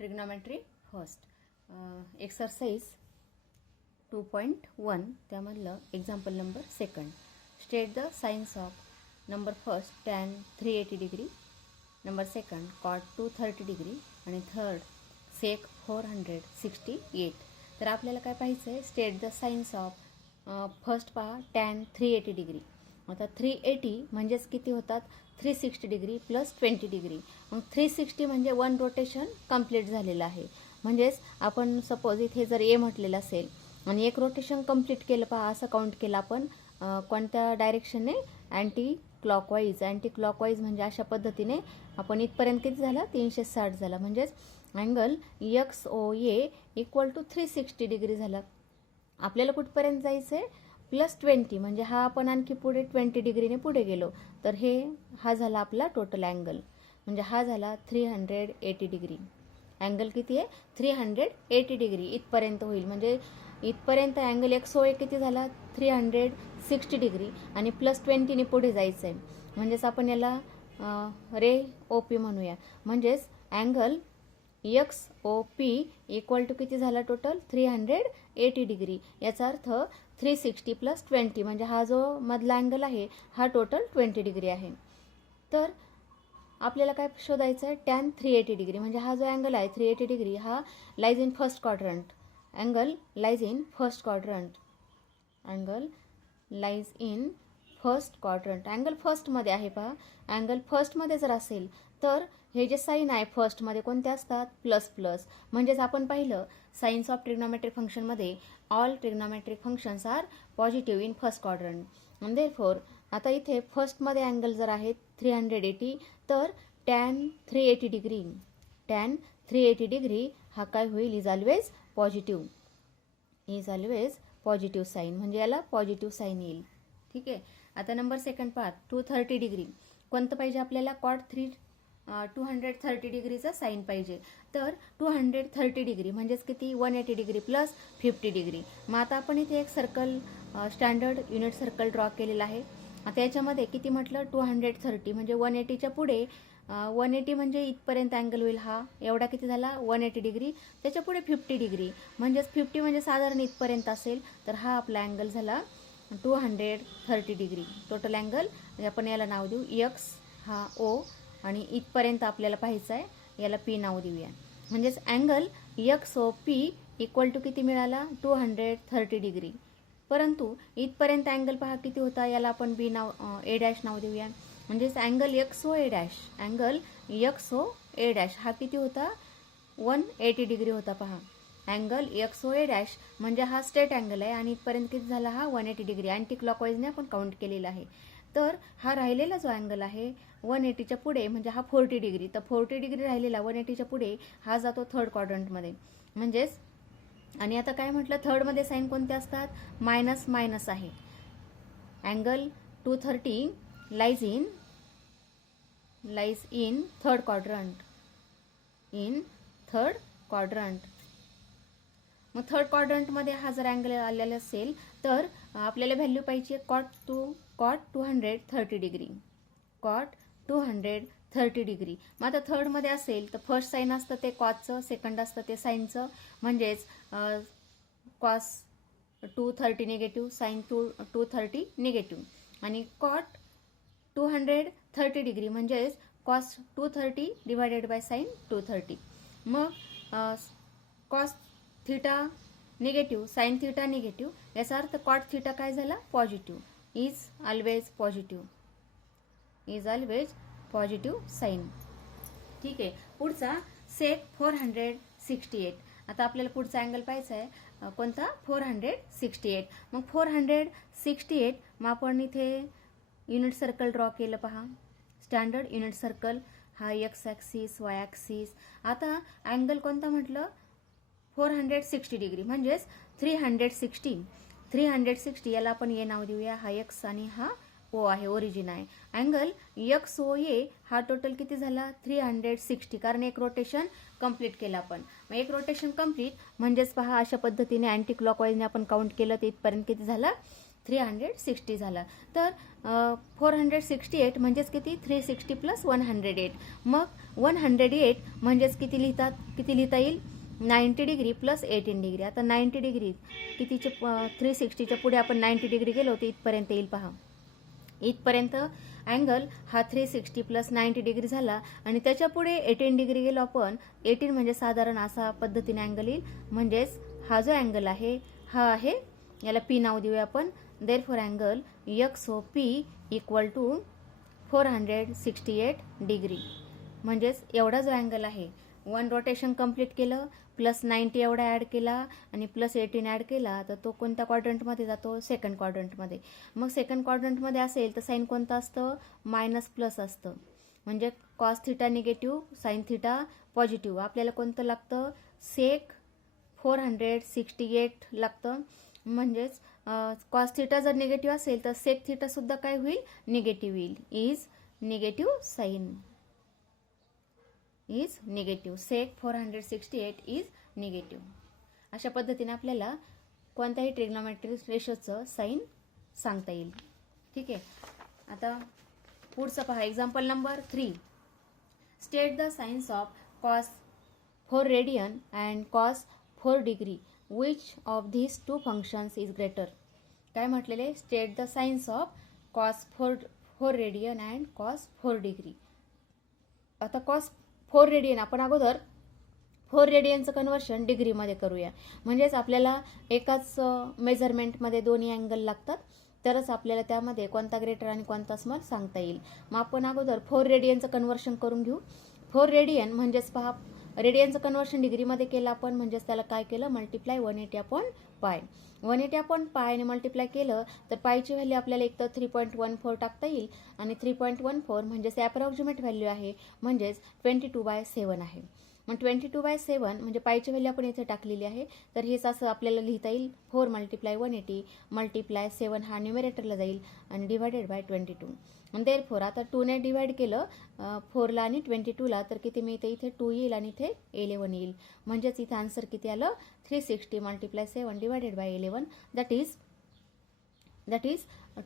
Trigonometry first exercise 2.1 त्यामधलं example number second. State the sines of number first tan 380 degree, number second cot 230 degree आणि third sec 468. तर आपल्याला काय पाहिजे आहे, state the sines of first पहा tan 380 degree. आता 380 म्हणजेच किती होतात 360 डिग्री प्लस 20 डिग्री. मग 360 म्हणजे वन रोटेशन कंप्लीट झालेलं आहे. म्हणजेच आपण सपोज इथे जर ए म्हटलेलं असेल आणि एक रोटेशन कंप्लीट केलं पहा, असं काउंट केलं आपण कोणत्या डायरेक्शनने, अँटी क्लॉकवाईज. अँटी क्लॉकवाईज म्हणजे अशा पद्धतीने आपण इथपर्यंत किती झाला 360 झाला. म्हणजेच angle XOA equal to 360 degree झाला. आपल्याला कुठपर्यंत जायचं आहे प्लस 20, म्हणजे हा आपण आणखी पुढे 20 डिग्रीने पुढे गेलो तर हा झाला आपला टोटल अँगल. म्हणजे हा झाला 380 डिग्री. अँगल किती आहे 380 डिग्री इथपर्यंत होईल. म्हणजे इथपर्यंत अँगल XOA किती झाला 360 डिग्री आणि प्लस 20ने पुढे जायचं आहे. म्हणजेच आपण याला रे OP म्हणूया. म्हणजेच अँगल XOP इक्वल टू किती झाला टोटल 380 डिग्री. याचा अर्थ 360 प्लस 20 म्हणजे हा जो मधला अँगल आहे हा टोटल 20 डिग्री आहे. तर आपल्याला काय शोधायचं आहे tan 380 डिग्री. म्हणजे हा जो अँगल आहे 380 डिग्री हा lies in first quadrant. Angle lies in first quadrant. Angle lies in first quadrant. Angle फर्स्टमध्ये आहे पहा. अँगल फर्स्टमध्ये जर असेल तर हे जे साईन आहे फर्स्टमध्ये कोणते असतात प्लस प्लस. म्हणजेच आपण पाहिलं साइन्स ऑफ ट्रिग्नोमेट्रिक फंक्शनमध्ये all trigonometric functions are positive in first quadrant. आणि देअरफॉर आता इथे फर्स्टमध्ये अँगल जर आहे 380 तर tan 380 डिग्री, tan 380 डिग्री हा काय होईल is always positive. Is always positive sine, म्हणजे याला पॉझिटिव्ह साईन येईल. ठीक आहे. आता नंबर सेकंड पाहत 230 डिग्री. कोणतं पाहिजे आपल्याला cot 230 डिग्रीचा साईन पाहिजे. तर 230 डिग्री म्हणजेच किती 180 डिग्री प्लस 50 डिग्री. मग आता आपण इथे एक circle standard unit circle draw केलेला आहे. आता याच्यामध्ये किती म्हटलं 230 म्हणजे 180च्या पुढे 180 म्हणजे इथपर्यंत अँगल होईल हा एवढा किती झाला 180 डिग्री. त्याच्या पुढे 50 डिग्री म्हणजेच 50 म्हणजे साधारण इथपर्यंत असेल तर हा आपला अँगल झाला 230 डिग्री. टोटल अँगल आपण याला नाव देऊ X हा O आणि इथपर्यंत आपल्याला पाहायचं आहे याला P नाव देऊया. म्हणजेच अँगल XOP इक्वल टू किती मिळाला 230 डिग्री. परंतु इथपर्यंत अँगल पहा किती होता याला आपण B नाव A' नाव देऊया. म्हणजेच अँगल XOA', अँगल XOA' हा किती होता 180 डिग्री होता पहा. अँगल XOA' म्हणजे हा स्ट्रेट अँगल आहे आणि इथपर्यंत किती झाला हा 180 डिग्री. अँटी क्लॉकवाईजने आपण काउंट केलेला आहे. तर हा राहिलेला जो अँगल आहे 180च्या पुढे म्हणजे हा 40 डिग्री. तर 40 डिग्री राहिलेला 180च्या पुढे हा जातो थर्ड क्वाड्रंटमध्ये. म्हणजेच आणि आता काय म्हटलं थर्डमध्ये साईन कोणते असतात मायनस मायनस आहे. Angle 230 lies in third quadrant. In third quadrant. मग थर्ड क्वाड्रंटमध्ये हा जर अँगल आलेला असेल तर आपल्याला व्हॅल्यू पाहिजे cot 230 डिग्री. cot 230 degree. मग आता थर्डमध्ये असेल तर फर्स्ट साईन असतं ते कॉसचं, सेकंड असतं ते साईनचं. म्हणजेच कॉस 230 निगेटिव्ह, साईन 230 निगेटिव्ह आणि cot 230 डिग्री म्हणजेच कॉस 230 डिवायडेड बाय साईन 230. मग cos theta negative, sine theta negative, याचा अर्थ cot थिटा काय झाला positive. Is always positive. Is always positive sine. ठीक आहे. पुढचा sec 468. आता आपल्याला पुढचा अँगल पाहायचा आहे कोणता 468. मग 468 मग आपण इथे युनिट सर्कल ड्रॉ केलं पहा. स्टँडर्ड युनिट सर्कल हा X ॲक्सिस Y ॲक्सिस. आता अँगल कोणता म्हटलं 460 डिग्री म्हणजेच 360 याला आपण ए नाव देऊया. हा X आणि हा O आहे, ओरिजिन आहे. अँगल XOA हा टोटल किती झाला 360 कारण एक रोटेशन कंप्लीट केलं आपण. मग एक रोटेशन कंप्लीट म्हणजेच पहा अशा पद्धतीने अँटी क्लॉकवाईजने आपण काउंट केलं तर इथपर्यंत किती झाला 360 झाला. तर 468 म्हणजेच किती 360 प्लस 108. मग 108 म्हणजेच किती लिहिता येईल 90 डिग्री प्लस 18 डिग्री. आता 90 डिग्री कितीचे 360च्या पुढे आपण 90 डिग्री गेलो तर इथपर्यंत येईल पहा. इथपर्यंत अँगल हा 360 प्लस 90 डिग्री झाला आणि त्याच्या पुढे 18 डिग्री गेलो आपण. 18 म्हणजे साधारण असा पद्धतीने अँगल येईल. म्हणजेच हा जो अँगल आहे हा आहे, याला पी नाव देऊया आपण. Therefore angle XOP equal to 468 degree. म्हणजेच एवढा जो अँगल आहे, 1 रोटेशन कंप्लीट केलं प्लस 90 एवढा ॲड केला आणि प्लस 18 ॲड केला तर तो कोणत्या क्वाड्रंटमध्ये जातो, सेकंड क्वाड्रंटमध्ये. मग सेकंड क्वाड्रंटमध्ये असेल तर साईन कोणतं असतं, मायनस प्लस असतं. म्हणजे cos theta negative, sine theta positive. आपल्याला कोणतं लागतं, सेक 468 लागतं. म्हणजेच कॉस थिटा जर निगेटिव्ह असेल तर सेक थिटा सुद्धा काय होईल, निगेटिव्ह येईल. Is negative sine, is negative. Sec 468 is negative. अशा पद्धतीने आपल्याला कोणत्याही ट्रिग्नोमेट्रिक रेशोचं साईन सांगता येईल. ठीक आहे. आता पुढचं पहा, example number 3. State the sines of cos 4 radian and cos 4 degree. Which of this two functions is greater. काय म्हटलेले, state the sines of cos 4 radian and cos 4 degree. आता कॉस 4 रेडियन आपण अगोदर 4 रेडियनचं कन्वर्शन डिग्रीमध्ये करूया. म्हणजेच आपल्याला एकाच मेजरमेंटमध्ये दोन्ही अँगल लागतात, तरच आपल्याला त्यामध्ये कोणता ग्रेटर आणि कोणता स्मॉल सांगता येईल. मग आपण अगोदर 4 रेडियनचं कन्वर्शन करून घेऊ. 4 रेडियन म्हणजेच पहा, रेडियनचं कन्वर्शन डिग्रीमध्ये केलं आपण, म्हणजेच त्याला काय केलं, multiply 180 upon pi. 180 upon pi आणि मल्टिप्लाय केलं तर पायची व्हॅल्यू आपल्याला एक तर 3.14 टाकता येईल आणि 3.14 म्हणजेच ॲप्रॉक्सिमेट व्हॅल्यू आहे, म्हणजेच 22/7 आहे. मग 22/7 म्हणजे पायची व्हॅल्यू आपण इथे टाकलेली आहे. तर हेच असं आपल्याला लिहिता येईल, 4 मल्टिप्लाय 180 मल्टिप्लाय 7 हा न्युमरेटरला जाईल आणि डिवायडेड बाय 22. आणि देअरफॉर आता 2ने डिवाइड केलं 4ला आणि 22ला तर किती मिळते, इथे 2 येईल आणि इथे 11 येईल. म्हणजेच इथे आन्सर किती आलं, 360 multiply 7 divided by 11 that is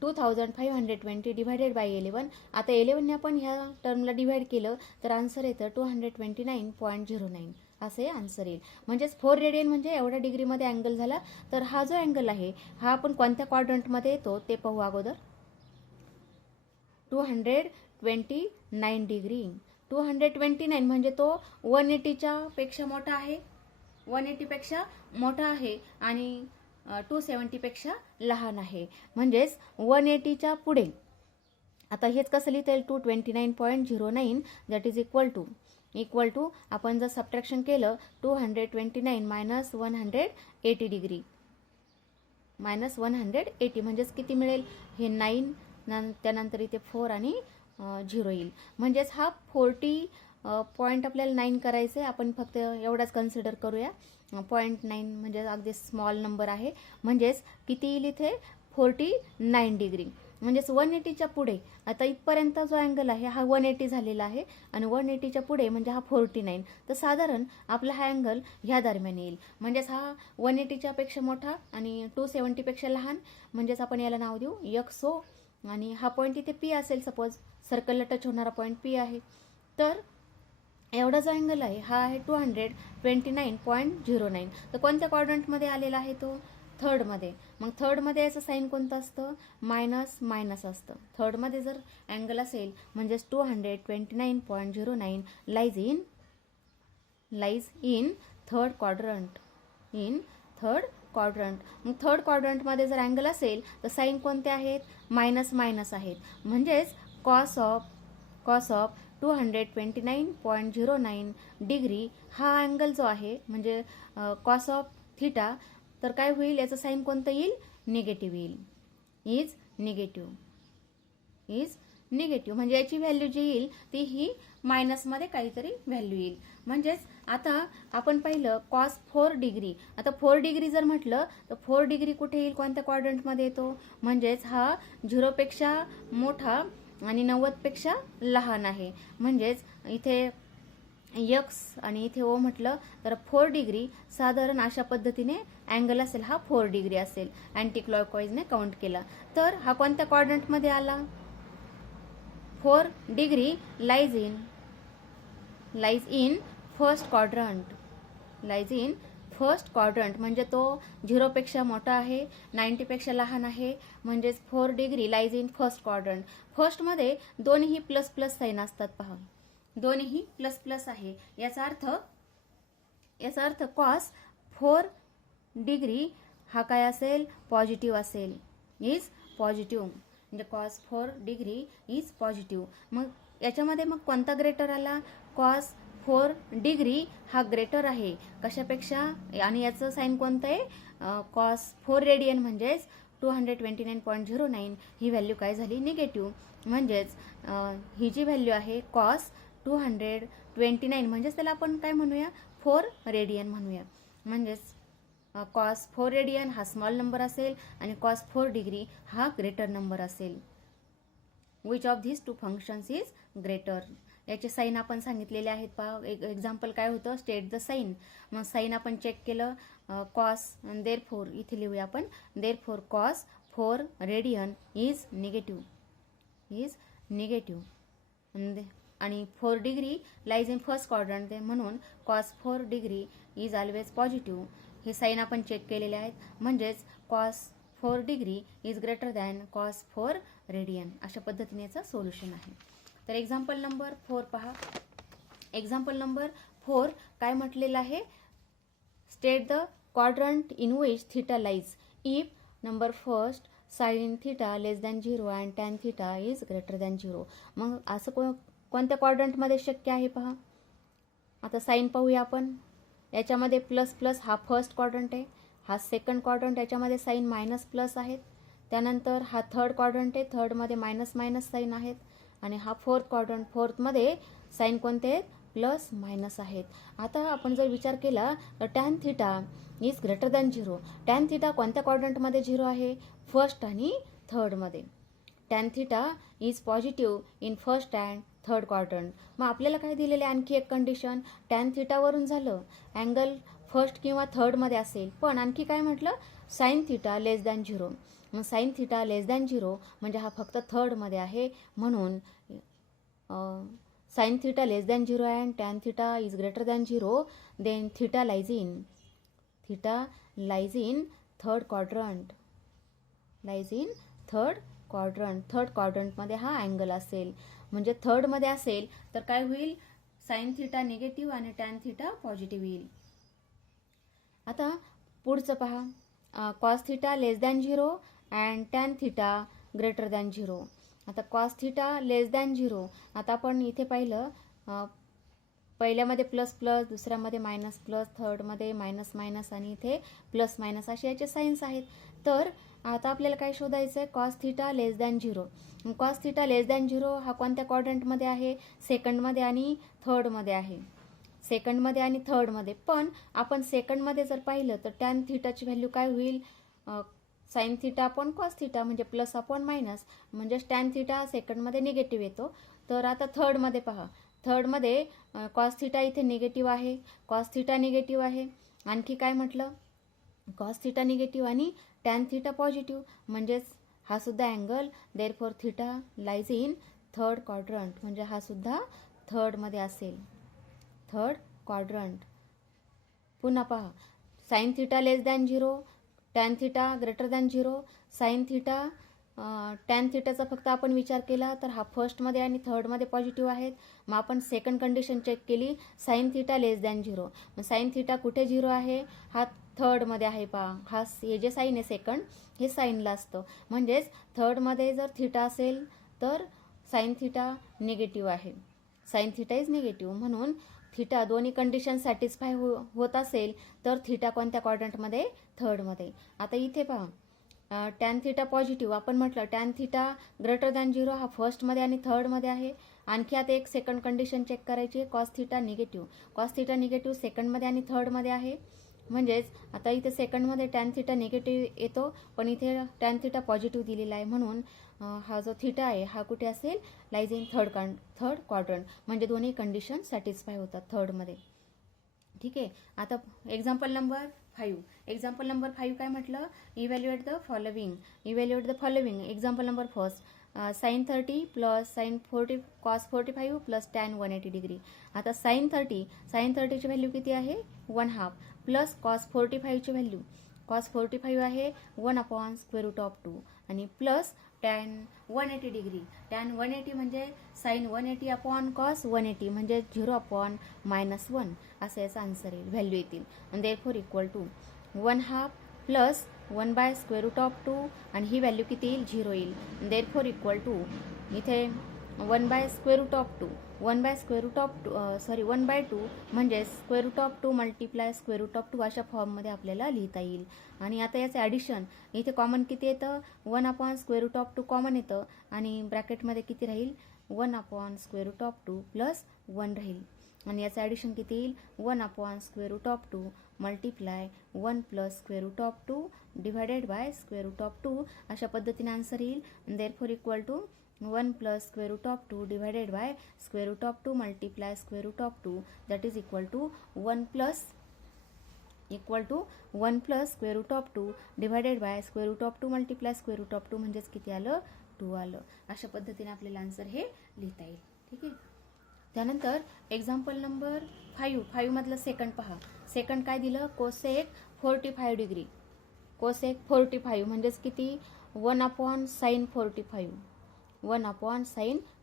2520 divided by 11. आता 11ने आपण ह्या टर्मला डिवाइड केलं तर आन्सर येतं 229.09 असे आन्सर येईल. म्हणजेच 4 रेडियन म्हणजे एवढ्या डिग्रीमध्ये अँगल झाला. तर हा जो अँगल आहे हा आपण कोणत्या क्वाड्रंटमध्ये येतो ते पाहू अगोदर. 229 डिग्री. 229 म्हणजे तो 180च्या पेक्षा मोठा आहे, 180 पेक्षा मोठा आहे आणि 270 पेक्षा लहान आहे. म्हणजेच 180च्या पुढे. आता हेच कसं लिहिता येईल, 229.09 दॅट इज इक्वल टू आपण जर सबट्रॅक्शन केलं 229 मायनस 180 डिग्री मायनस 180 म्हणजेच किती मिळेल, हे 9 त्यानंतर इथे 4 आणि 0 येईल. म्हणजेच हा 40 पॉईंट आपल्याला 9 करायचं आहे. आपण फक्त एवढाच कन्सिडर करूया. 0.9 म्हणजे अगदी स्मॉल नंबर आहे. म्हणजेच किती येईल इथे 49 डिग्री. म्हणजेच 180च्या पुढे. आता इथपर्यंत जो अँगल आहे हा 180 झालेला आहे आणि 180च्या पुढे म्हणजे हा 49. तर साधारण आपला हा अँगल ह्या दरम्यान येईल. म्हणजेच हा 180च्या पेक्षा मोठा आणि 270 पेक्षा लहान. म्हणजेच आपण याला नाव देऊ XO आणि हा पॉईंट इथे P असेल, सपोज सर्कलला टच होणारा पॉईंट P आहे. तर एवढा जो अँगल आहे हा आहे 229.09. तर कोणत्या क्वाड्रंटमध्ये आलेला आहे तो, थर्डमध्ये. मग थर्डमध्ये याचं साईन कोणतं असतं, मायनस असतं. थर्डमध्ये जर अँगल असेल म्हणजेच 229.09 लाईज इन थर्ड क्वाड्रंट. मग थर्ड क्वाड्रंटमध्ये जर अँगल असेल तर साईन कोणते आहेत, मायनस आहेत. म्हणजेच कॉस ऑफ 229.09 डिग्री हा अँगल जो आहे म्हणजे कॉस ऑफ थिटा, तर काय होईल, याचं साईन कोणतं येईल, निगेटिव्ह येईल. इज निगेटिव्ह म्हणजे याची व्हॅल्यू जी येईल ती ही मायनसमध्ये काहीतरी व्हॅल्यू येईल. म्हणजेच आता आपण पाहिलं कॉस 4 डिग्री. आता 4 डिग्री जर म्हटलं तर 4 डिग्री कुठे येईल, कोणत्या क्वाड्रंटमध्ये येतो, म्हणजेच हा 0पेक्षा मोठा आणि 90पेक्षा लहान आहे. म्हणजेच इथे यक्स आणि इथे ओ म्हटलं तर 4 डिग्री साधारण अशा पद्धतीने अँगल असेल, हा 4 डिग्री असेल अँटी क्लॉकवाईजने काउंट केला. तर हा कोणत्या क्वाड्रंटमध्ये आला? 4 degree lies in first quadrant म्हणजे तो 0पेक्षा मोठा आहे, 90पेक्षा लहान आहे, म्हणजेच 4 degree lies in first quadrant. फर्स्टमध्ये दोन्ही प्लस प्लस साईन असतात पहा, दोन्ही प्लस प्लस आहे. याचा अर्थ कॉस 4 डिग्री हा काय असेल? पॉझिटिव्ह असेल, इज पॉझिटिव्ह, म्हणजे कॉस 4 डिग्री इज पॉझिटिव्ह. मग याच्यामध्ये मग कोणता ग्रेटर आला? कॉस 4 डिग्री हा ग्रेटर आहे कशापेक्षा? आणि याचं साईन कोणतं आहे? कॉस 4 रेडियन म्हणजेच 229.09. ही व्हॅल्यू काय झाली? निगेटिव्ह. म्हणजेच ही जी व्हॅल्यू आहे कॉस 229 म्हणजेच त्याला आपण काय म्हणूया? 4 रेडियन म्हणूया. म्हणजेच कॉस 4 रेडियन हा स्मॉल नंबर असेल आणि कॉस 4 डिग्री हा ग्रेटर नंबर असेल. Which of this 2 functions is greater? याचे साईन आपण सांगितलेले आहेत पहा. एक्झाम्पल काय होतं? State the sign. मग साईन आपण चेक केलं, कॉस देअरफॉर इथे लिहूया आपण, therefore cos 4 radian is negative आणि 4 degree lies in first quadrant म्हणून cos 4 degree is always positive. हे साईन आपण चेक केलेले आहेत. म्हणजेच cos 4 degree is greater than cos 4 radian. अशा पद्धतीने याचं सोल्युशन आहे. तर एक्झाम्पल नंबर 4 पहा. एक्झाम्पल नंबर 4 काय म्हटलेलं आहे? State the quadrant in which theta lies if number first sine theta less than 0 and tan theta is greater than 0. मग असं कोणत्या क्वाड्रंटमध्ये शक्य आहे पहा. आता साईन पाहूया आपण. याच्यामध्ये प्लस प्लस हा फर्स्ट क्वाड्रंट आहे, हा सेकंड क्वाड्रंट, याच्यामध्ये साईन मायनस प्लस आहेत. त्यानंतर हा थर्ड क्वाड्रंट आहे, थर्डमध्ये मायनस मायनस साईन आहेत. आणि हा फोर्थ क्वाड्रंट, फोर्थमध्ये साईन कोणते आहेत? प्लस मायनस आहेत. आता आपण जर विचार केला तर tan theta is greater than 0. Tan theta कोणत्या क्वाड्रंटमध्ये 0 आहे? फर्स्ट आणि थर्डमध्ये. Tan theta is positive in first and third quadrant. मग आपल्याला काय दिलेलं आहे? आणखी एक कंडिशन. टॅन थीटावरून झालं अँगल फर्स्ट किंवा थर्डमध्ये असेल, पण आणखी काय म्हटलं? Sign theta less than 0. मग साइन थीटा लेस दॅन 0 म्हणजे हा फक्त थर्डमध्ये आहे, म्हणून sine theta less than 0 and tan theta is greater than 0, then theta lies in third quadrant. Third क्वाड्रंटमध्ये हा अँगल असेल. म्हणजे थर्डमध्ये असेल तर काय होईल? साइन थीटा निगेटिव्ह आणि टॅन थीटा पॉझिटिव्ह येईल. आता पुढचं पहा. Cos theta less than 0 and tan theta greater than 0. आता कॉस थीटा लेस दॅन 0. आता आपण इथे पाहिलं, पहिल्यामध्ये प्लस प्लस, दुसऱ्यामध्ये मायनस प्लस, थर्डमध्ये मायनस मायनस आणि इथे प्लस मायनस असे याचे साईन्स आहेत. तर आता आपल्याला काय शोधायचं आहे? Cos theta less than 0. Cos theta less than 0 हा कोणत्या क्वाड्रंटमध्ये आहे? सेकंडमध्ये आणि थर्डमध्ये आहे. सेकंडमध्ये आणि थर्डमध्ये. पण आपण सेकंडमध्ये जर पाहिलं तर टॅन थीटाची व्हॅल्यू काय होईल? Sine theta upon cos theta म्हणजे प्लस अपॉन मायनस, म्हणजे टॅन थीटा सेकंडमध्ये निगेटिव्ह येतो. तर आता थर्डमध्ये पहा. थर्डमध्ये कॉस थीटा इथे निगेटिव्ह आहे, कॉस थीटा निगेटिव्ह आहे. आणखी काय म्हटलं? कॉस थीटा निगेटिव्ह आणि टॅन थीटा पॉझिटिव्ह, म्हणजेच हा सुद्धा angle. Therefore theta lies in third quadrant, म्हणजे हा सुद्धा थर्डमध्ये असेल, थर्ड क्वाड्रंट. पुन्हा पहा. Sign theta less than 0, tan theta greater than 0. Sine theta, tan थीटाचा फक्त आपण विचार केला तर हा फर्स्टमध्ये आणि थर्डमध्ये पॉझिटिव्ह आहेत. मग आपण सेकंड कंडिशन चेक केली, साइन थीटा लेस दॅन 0. मग साइन थीटा कुठे 0 आहे? हा थर्डमध्ये आहे पहा. हा हे जे साईन आहे सेकंड, हे साईनला असतं. म्हणजेच थर्डमध्ये जर थीटा असेल तर साइन थीटा निगेटिव्ह आहे. Sine theta is negative. म्हणून थीटा दोन्ही कंडिशन सॅटिस्फाय होत असेल तर थीटा कोणत्या क्वाड्रंटमध्ये? थर्डमध्ये. आता इथे पहा. टॅन थीटा पॉझिटिव्ह, आपण म्हटलं टॅन थीटा ग्रेटर दॅन 0 हा फर्स्टमध्ये आणि थर्डमध्ये आहे. आणखी आता एक सेकंड कंडिशन चेक करायची आहे. Cos theta negative. Cos theta negative सेकंडमध्ये आणि थर्डमध्ये आहे. म्हणजेच आता इथे सेकंडमध्ये टॅन थीटा निगेटिव्ह येतो, पण इथे टॅन थीटा पॉझिटिव्ह दिलेला आहे. म्हणून हा जो थिटा आहे हा कुठे असेल, लाईज इन थर्ड क्वाड्रंट, म्हणजे दोन्ही कंडिशन सॅटिस्फाय होतात थर्डमध्ये. ठीक आहे. आता एक्झाम्पल नंबर 5. एक्झाम्पल नंबर 5 काय म्हटलं, evaluate the following. Example number first, sine 30 plus sine 40 cos 45 plus tan 180 degree. आता साइन 30ची व्हॅल्यू किती आहे, 1/2 प्लस कॉस 45ची व्हॅल्यू, कॉस 45 आहे 1/√2 आणि प्लस टॅन 180 डिग्री. टॅन 180 म्हणजे साइन 180 अपॉन कॉस 180 म्हणजे 0/-1 असं याचा आन्सर येईल, व्हॅल्यू येतील. आणि देअरफॉर इक्वल टू 1/2 प्लस 1/√2 आणि ही व्हॅल्यू किती येईल, 0 येईल. देअरफॉर इक्वल टू इथे 1/√2 1/2 म्हणजे √2 मल्टिप्लाय √2 अशा फॉर्ममध्ये आपल्याला लिहिता येईल. आणि आता याचं ॲडिशन इथे कॉमन किती येतं, 1/√2 कॉमन येतं आणि ब्रॅकेटमध्ये किती राहील, 1/√2 प्लस 1 राहील. आणि याचं ॲडिशन किती येईल, 1/√2 मल्टिप्लाय 1 प्लस √2 डिवायडेड बाय √2 अशा पद्धतीने आन्सर येईल. Therefore equal to 1 plus √2 divided by √2 multiply √2 that is equal to 1 plus √2 divided by √2 multiply √2 म्हणजेच किती आलं, 2 आलं. अशा पद्धतीने आपल्याला आन्सर हे लिहिता येईल. ठीक आहे. त्यानंतर एक्झाम्पल नंबर 5 मधलं सेकंड पहा. सेकंड काय दिलं, कोसेक 45 डिग्री. कोसेक 45 म्हणजेच किती, 1/sin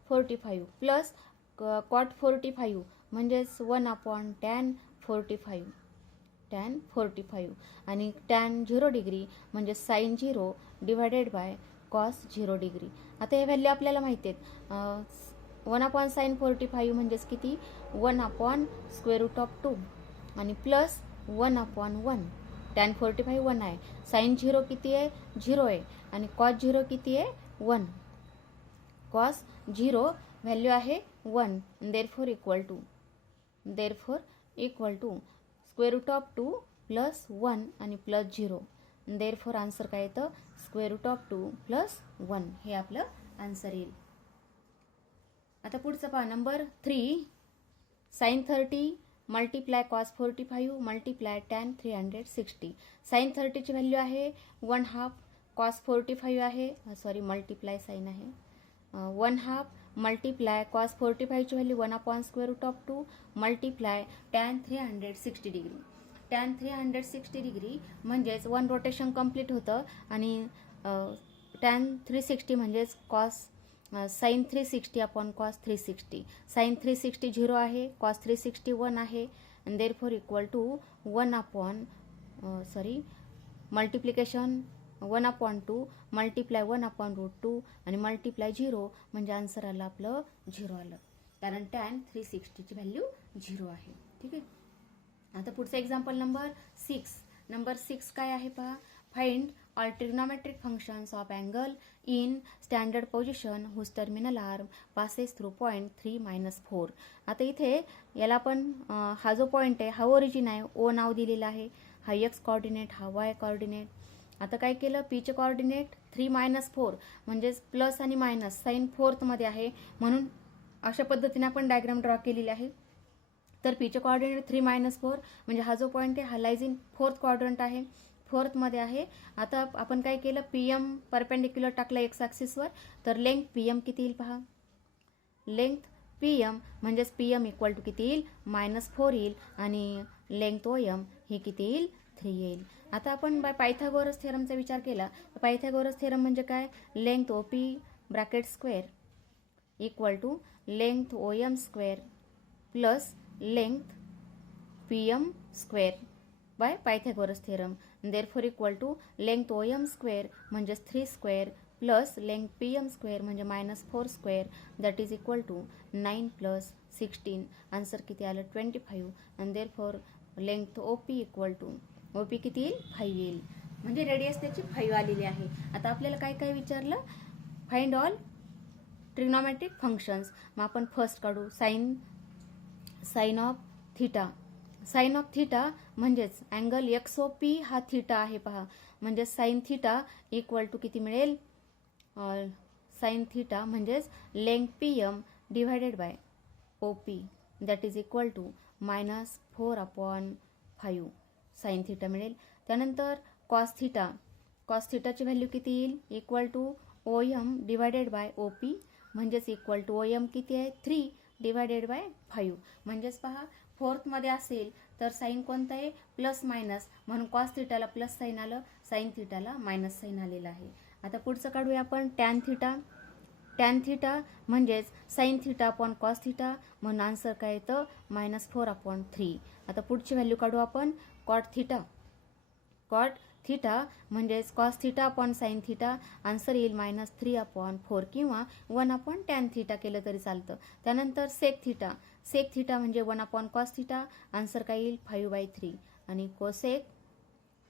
45 प्लस कॉट 45 म्हणजेच 1/tan 45 आणि टॅन 0 डिग्री म्हणजे sine 0 divided by cos 0 degree. आता हे व्हॅल्यू आपल्याला माहिती आहेत. 1/sin 45 म्हणजेच किती, 1/√2 आणि प्लस 1/1. टॅन 45 1 आहे, साइन 0 किती आहे, 0 आहे आणि कॉस 0 किती आहे, 1. कॉस 0 व्हॅल्यू आहे 1. देअरफॉर इक्वल टू √2 प्लस 1 आणि प्लस 0. देअरफॉर आन्सर काय येतं, √2 प्लस 1 हे आपलं आन्सर येईल. आता पुढचं पहा number 3, sine 30 multiply cos 45 multiply tan 360. Sine 30ची व्हॅल्यू आहे 1/2, कॉस 45 आहे मल्टिप्लाय साइन आहे 1/2 मल्टिप्लाय कॉस 45ची value 1/√2 multiply tan 360 degree. Tan 360 degree म्हणजेच 1 रोटेशन कंप्लीट होतं आणि टॅन 360 म्हणजेच cos sine 360 upon cos 360. Sine 360 0 आहे, कॉस 360 1 आहे आणि देअरफॉर इक्वल टू 1/2 मल्टिप्लाय 1/√2 आणि मल्टिप्लाय 0 म्हणजे आन्सर आलं आपलं 0 आलं, कारण टॅन 360ची व्हॅल्यू 0 आहे. ठीक आहे. आता पुढचं एक्झाम्पल नंबर 6 काय आहे पहा. Find all trigonometric functions of angle in standard position whose terminal arm passes through point 3-4. आता इथे याला आपण हा जो पॉईंट आहे हा ओरिजिन आहे, ओ नाव दिलेलं आहे, हा एक्स कॉर्डिनेट हा वाय कॉर्डिनेट. आता काय केलं, पीचे कॉर्डिनेट 3-4 म्हणजेच प्लस आणि मायनस साइन 4th मध्ये आहे म्हणून अशा पद्धतीने आपण डायग्राम ड्रॉ केलेली आहे. तर पीचे कॉर्डिनेट 3-4 म्हणजे हा जो पॉईंट आहे हा लाईज इन 4th क्वाड्रंट आहे, 4th मध्ये आहे. आता आपण काय केलं, पीएम परपेंडिक्युलर टाकला एक्स ॲक्सिसवर, तर लेंथ पीएम किती येईल पहा. लेंथ पीएम म्हणजेच पीएम इक्वल टू किती येईल, -4 येईल आणि लेंथ ओएम ही किती येईल, 3 येईल. आता आपण बाय पायथागोरस थेरमचा विचार केला तर पायथागोरस थेरम म्हणजे काय, length OP bracket square equal to length OM square plus length PM square by Pythagoras theorem. Therefore equal to length OM square म्हणजेच 3 square plus length PM square म्हणजे -4 square that is equal to 9 + 16. Answer किती आलं, 25. आणि therefore length OP equal to OP किती येईल, 5 येईल. म्हणजे radius त्याची 5 आलेली आहे. आता आपल्याला काय काय विचारलं, फाइंड ऑल ट्रिग्नोमेट्रिक फंक्शन्स. मग आपण फर्स्ट काढू sine of theta. Sine of theta म्हणजेच अँगल XOP हा थिटा आहे पहा, म्हणजे साइन थिटा इक्वल टू किती मिळेल, साईन थिटा म्हणजेच length PM divided by OP that is equal to -4/5 sine theta मिळेल. त्यानंतर कॉस थिटा, कॉस थिटाची व्हॅल्यू किती येईल, equal to OM divided by OP म्हणजेच इक्वल टू OM किती आहे 3 डिवायडेड बाय 5. म्हणजेच पहा फोर्थमध्ये असेल तर साईन कोणतं आहे प्लस मायनस, म्हणून कॉस थिटाला प्लस साईन आलं, साईन थिटाला मायनस साईन आलेलं आहे. आता पुढचं काढूया आपण टॅन थिटा. टॅन थिटा म्हणजेच sine theta upon cos theta, म्हणून आन्सर काय येतं -4/3. आता पुढची व्हॅल्यू काढू आपण कॉट थिटा. कॉट थिटा म्हणजेच cos theta upon sine theta, answer येईल -3/4 किंवा 1/टॅन थिटा केलं तरी चालतं. त्यानंतर सेक थिटा. सेक थिटा म्हणजे 1/कॉस थिटा, आन्सर काय येईल 5/3. आणि कोसेक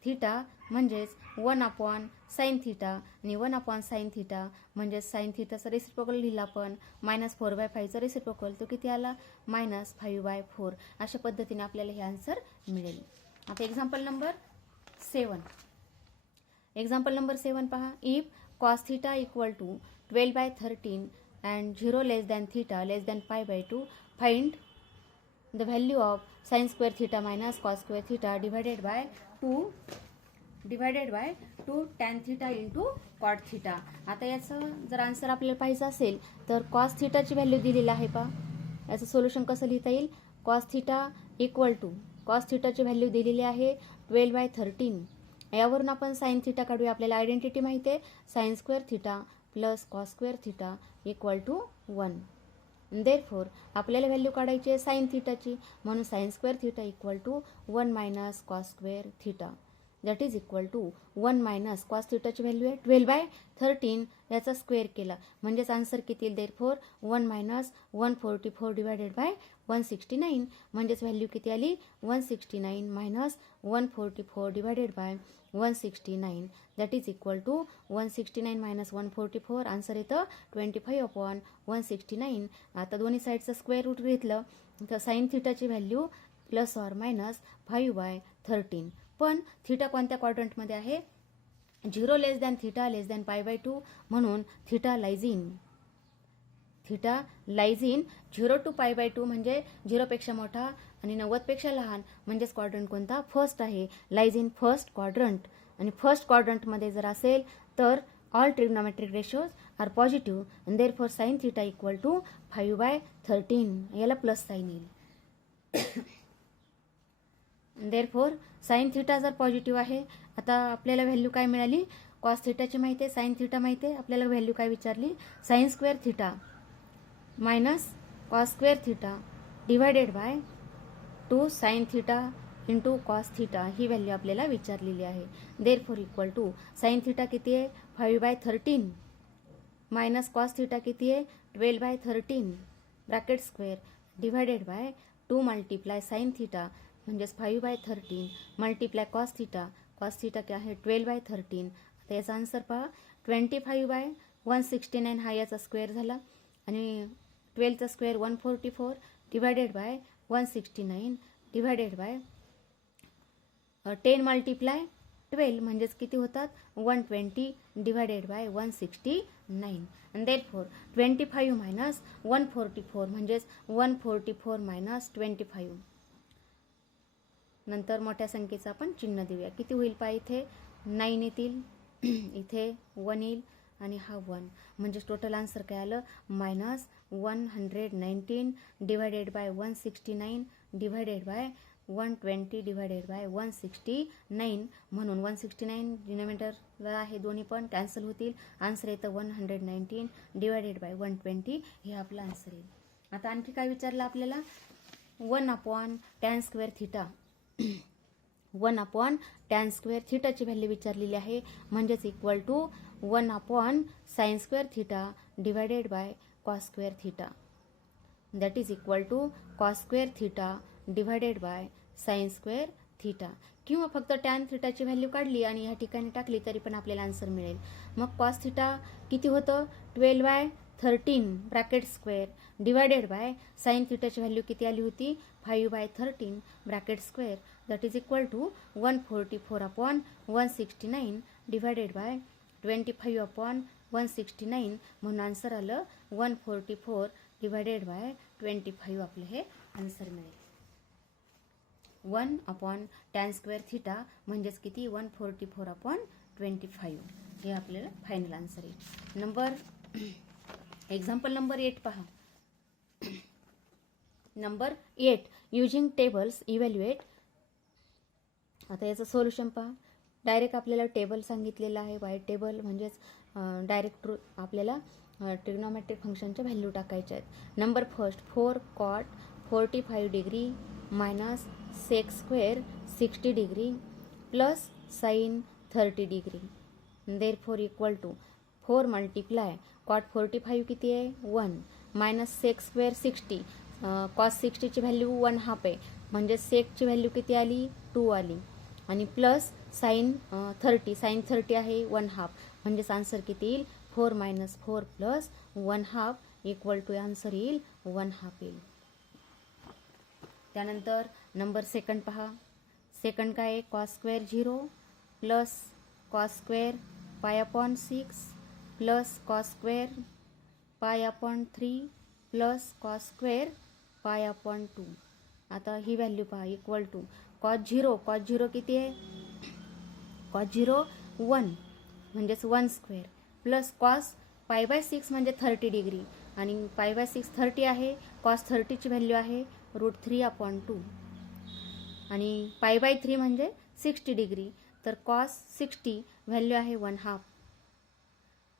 थिटा म्हणजेच 1/साईन थिटा आणि 1/साईन थिटा म्हणजेच साईन थिटाचा रेसिप्रोकल लिहिला आपण -4/5चा रेसिप्रोकल, तो किती आला -5/4. अशा पद्धतीने आपल्याला हे आन्सर मिळेल. आता एक्झाम्पल नंबर 7. एक्झाम्पल नंबर 7 पहा. If cos theta equal to 12/13 and 0 less than theta less than π/2, find the value of sine square theta minus cos square theta divided by 2 tan theta into cot theta. आता याचं जर answer आपल्याला पाहिजे असेल तर cos थिटाची value दिलेली आहे पहा. याचं सोल्युशन कसं लिहिता येईल, cos theta equal to cos थिटाची व्हॅल्यू दिलेली आहे 12/13. यावरून आपण साईन थिटा काढूया. आपल्याला आयडेंटिटी माहिती आहे, sine square theta plus cos square theta equal to 1. Therefore आपल्याला व्हॅल्यू काढायची आहे साईन थिटाची, म्हणून sine square theta equal to 1 - cos square theta that is equal to 1 - cos थिटाची व्हॅल्यू आहे 12/13, याचा स्क्वेअर केला म्हणजेच आन्सर किती येईल. देअरफॉर 1 - 144 डिवायडेड बाय 169 म्हणजेच व्हॅल्यू किती आली 169 - 144 divided by 169 that is equal to 169 - 144, answer येतं 25/169. आता दोन्ही साईडचं स्क्वेअर रूट घेतलं तर साईन थिटाची व्हॅल्यू +/- 5/13. पण थिटा कोणत्या क्वाड्रंटमध्ये आहे, 0 less than theta less than π/2, म्हणून थिटा लाईज इन 0 to π/2 म्हणजे 0पेक्षा मोठा आणि 90पेक्षा लहान, म्हणजेच क्वाड्रंट कोणता फर्स्ट आहे, लाईज इन फर्स्ट क्वाड्रंट. आणि फर्स्ट क्वाड्रंटमध्ये जर असेल तर all trigonometric ratios are positive and therefore sine theta equal to 5/13. याला प्लस साईन येईल. देअरफॉर साईन थिटा जर पॉझिटिव्ह आहे, आता आपल्याला व्हॅल्यू काय मिळाली, कॉस थिटाची माहिती आहे, साईन थिटा माहिती आहे, आपल्याला व्हॅल्यू काय विचारली, sine square theta minus cos square theta divided by 2 sine theta into cos theta, ही व्हॅल्यू आपल्याला विचारलेली आहे. Therefore equal to sine theta किती आहे 5/13 मायनस कॉस थिटा किती आहे 12/13 bracket square divided by 2 multiply sine theta म्हणजेच 5/13 मल्टिप्लाय कॉस थिटा काय आहे 12/13. आता याचा आन्सर पहा 25/169 हा याचा स्क्वेअर झाला आणि 12चा square 144 divided by 169 divided by 10 multiply 12 म्हणजेच किती होतात 120 डिवायडेड बाय 169. आणि देअरफॉर 25 - 144 म्हणजेच 144 - 25. नंतर मोठ्या संख्येचं आपण चिन्ह देऊया. किती होईल पहा, इथे 9 येतील, इथे 1 येईल आणि हा 1, म्हणजे टोटल आन्सर काय आलं -119 divided by 169 divided bye 120 divided by 169. म्हणून 169 डिनोमिनेटरला आहे, दोन्ही पण कॅन्सल होतील, आन्सर येतं 119 डिवायडेड बाय 120, हे आपलं आन्सर येईल. आता आणखी काय विचारलं आपल्याला, 1/टॅन स्क्वेअर थिटा 1/टॅन स्क्वेअर थिटाची व्हॅल्यू विचारलेली आहे, म्हणजेच इक्वल टू 1/साईन square theta divided by cos square theta that is equal to cos square theta divided by sine square theta. किंवा फक्त टॅन थिटाची व्हॅल्यू काढली आणि ह्या ठिकाणी टाकली तरी पण आपल्याला आन्सर मिळेल. मग कॉस थिटा किती होतं 12/13 bracket square divided by sine थिटाची व्हॅल्यू किती आली होती 5/13 bracket square that is equal to 144/169 divided by 25/1 169 म्हणून आन्सर आलं 144 डिवायडेड बाय 25 आपलं हे आन्सर मिळेल. 1/tan² थिटा म्हणजेच किती 144/25 हे आपल्याला फायनल आन्सर येईल. एक्झाम्पल नंबर 8 पहा. Number 8 using tables evaluate. आता याचं सोल्युशन पहा. डायरेक्ट आपल्याला टेबल सांगितलेलं आहे. वाय टेबल म्हणजेच डायरेक्ट आपल्याला ट्रिग्नोमेट्रिक फंक्शनच्या व्हॅल्यू टाकायच्या आहेत. Number first 4 cot 45 degree minus sec square 60 degree plus sine 30 degree. Therefore equal to 4 multiply cot 45 किती आहे 1 मायनस सेक स्क्वेअर 60 cos 60ची व्हॅल्यू 1/2 आहे म्हणजे सेकची व्हॅल्यू किती आली 2 आली आणि प्लस साइन 30 साइन 30 आहे 1/2 म्हणजेच आन्सर किती येईल 4 - 4 प्लस 1/2 इक्वल टू आन्सर येईल 1/2 येईल. त्यानंतर नंबर सेकंड पहा. सेकंड काय आहे cos square 0 plus cos square π/6 plus cos square π/3 plus cos square π/2. आता ही व्हॅल्यू पहा इक्वल टू cos 0 किती आहे cos 0 1 म्हणजेच 1 स्क्वेअर प्लस cos π/6 म्हणजे 30 डिग्री आणि π/6 30 आहे cos 30ची व्हॅल्यू आहे √3/2 आणि π/3 म्हणजे 60 डिग्री तर cos 60 व्हॅल्यू आहे 1/2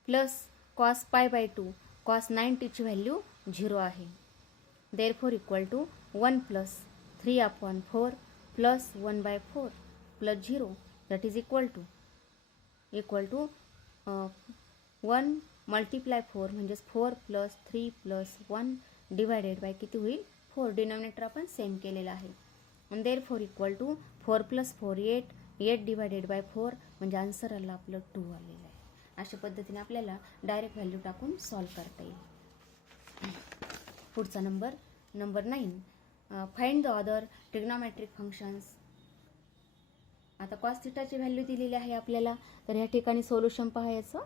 प्लस cos π/2 cos 90ची व्हॅल्यू 0 आहे. Therefore equal to 1 plus 3/4 plus 1/4 plus 0 that is equal to 1 multiply 4 म्हणजेच 4 प्लस 3 प्लस 1 डिवायडेड बाय किती होईल 4. डिनॉमिनेटर आपण सेम केलेला आहे. आणि therefore equal to 4 + 4 8 divided by 4 म्हणजे आन्सर आलं आपलं 2 आलेलं आहे. अशा पद्धतीने आपल्याला डायरेक्ट व्हॅल्यू टाकून सॉल्व करता येईल. पुढचा number 9 find the other trigonometric functions. आता cos थिटाची व्हॅल्यू दिलेली आहे आपल्याला तर ह्या ठिकाणी सोल्युशन पहायचं.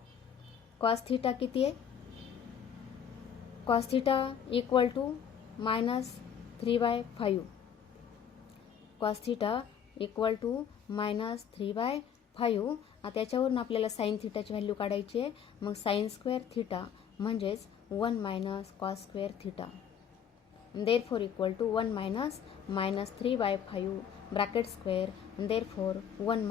cos थिटा किती आहे cos theta equal to -3/5 cos theta equal to -3/5. आता याच्यावरून आपल्याला साइन थिटाची व्हॅल्यू काढायची आहे. मग साइन स्क्वेअर थिटा म्हणजेच 1 - cos square theta. Therefore equal to 1 - -3/5 bracket square. Therefore 1 -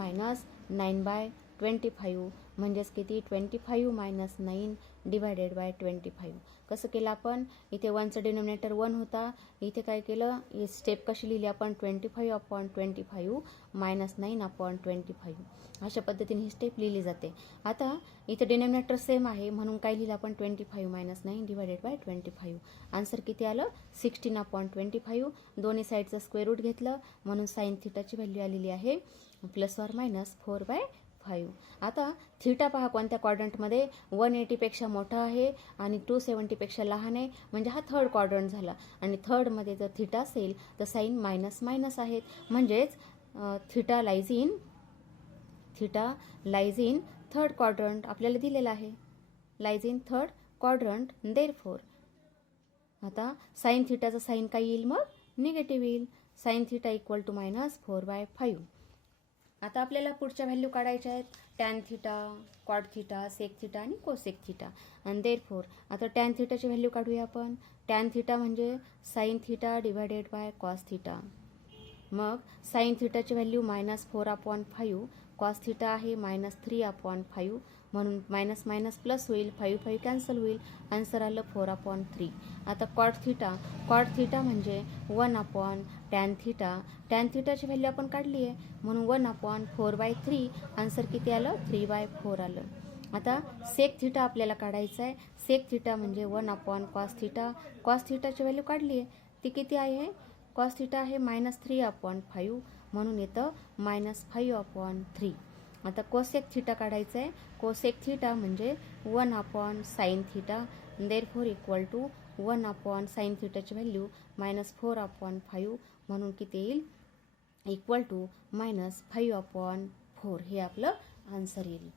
9/25 म्हणजेच किती 25 - 9 डिवायडेड बाय 25. कसं केलं आपण इथे 1चं डिनोमिनेटर 1 होता इथे काय केलं ही स्टेप कशी लिहिली आपण 25/25 - 9/25 अशा पद्धतीने ही स्टेप लिहिली जाते. आता इथे डिनोमिनेटर सेम आहे म्हणून काय लिहिलं आपण 25 - 9 डिवायडेड बाय 25. आन्सर किती आलं 16/25. दोन्ही साईडचं स्क्वेअर रूट घेतलं म्हणून साइन थिटाची व्हॅल्यू आलेली आहे +/- 4/5. आता थिटा पहा कोणत्या क्वाड्रंटमध्ये 180 पेक्षा मोठा आहे आणि 270 पेक्षा लहान आहे म्हणजे हा थर्ड क्वाड्रंट झाला आणि थर्डमध्ये जर थिटा असेल तर साइन मायनस आहेत म्हणजेच theta lies in third quadrant आपल्याला दिलेला आहे lies in third quadrant. Therefore आता साइन थिटाचं साइन काय येईल मग निगेटिव्ह येईल. Sine theta equal to -4/5. आता आपल्याला पुढच्या व्हॅल्यू काढायच्या आहेत tan theta cot theta sec theta आणि कोसेक थिटा. आणि देअरफॉर आता टॅन थिटाची व्हॅल्यू काढूया आपण. टॅन थिटा म्हणजे sine theta divided by cos theta. मग साइन थिटाची व्हॅल्यू -4/5 कॉस थिटा आहे -3/5 म्हणून मायनस प्लस होईल 5 कॅन्सल होईल आन्सर आलं 4/3. आता कॉट थिटा म्हणजे 1/tan थिटा. टॅन थिटाची व्हॅल्यू आपण काढली आहे म्हणून 1/4/3 आन्सर किती आलं 3/4 आलं. आता सेक थिटा आपल्याला काढायचं आहे. सेक थिटा म्हणजे 1/cos थिटा. कॉस थिटाची व्हॅल्यू काढली आहे ती किती आहे कॉस थिटा आहे -3/5 म्हणून येतं -5/3. आता कोसेक थिटा काढायचं आहे. कोसेक थिटा म्हणजे 1/sin थिटा. देअरफॉर इक्वल टू 1/sin थिटाची व्हॅल्यू -4/5 म्हणून किती येईल इक्वल टू -5/4 हे आपलं आन्सर येईल.